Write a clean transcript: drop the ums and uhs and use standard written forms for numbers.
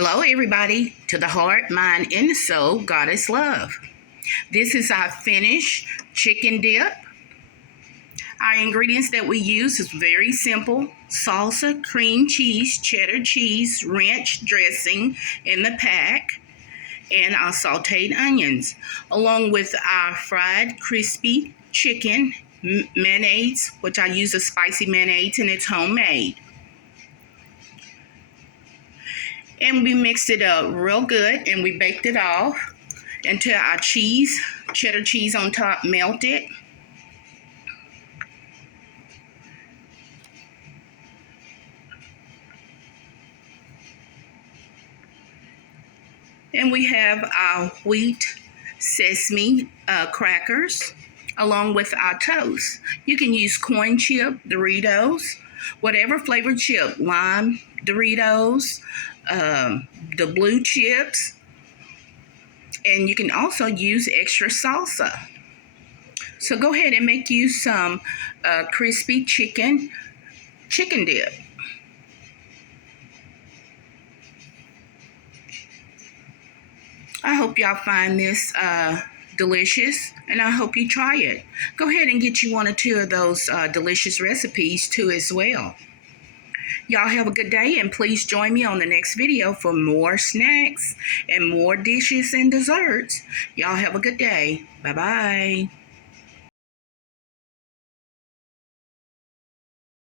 Hello, everybody, to the heart, mind, and soul, Goddess Love. This is our finished chicken dip. Our ingredients that we use is very simple: salsa, cream cheese, cheddar cheese, ranch dressing in the pack, and our sauteed onions, along with our fried crispy chicken, mayonnaise, which I use a spicy mayonnaise and it's homemade. And we mixed it up real good and we baked it off until our cheese, cheddar cheese on top, melted. And we have our wheat sesame crackers along with our toast. You can use corn chip, Doritos, whatever flavored chip, lime Doritos, the blue chips, and you can also use extra salsa. So go ahead and make you some crispy chicken dip. I hope y'all find this delicious, and I hope you try it. Go ahead and get you one or two of those delicious recipes too as well. Y'all have a good day, and please join me on the next video for more snacks and more dishes and desserts. Y'all have a good day. Bye-bye.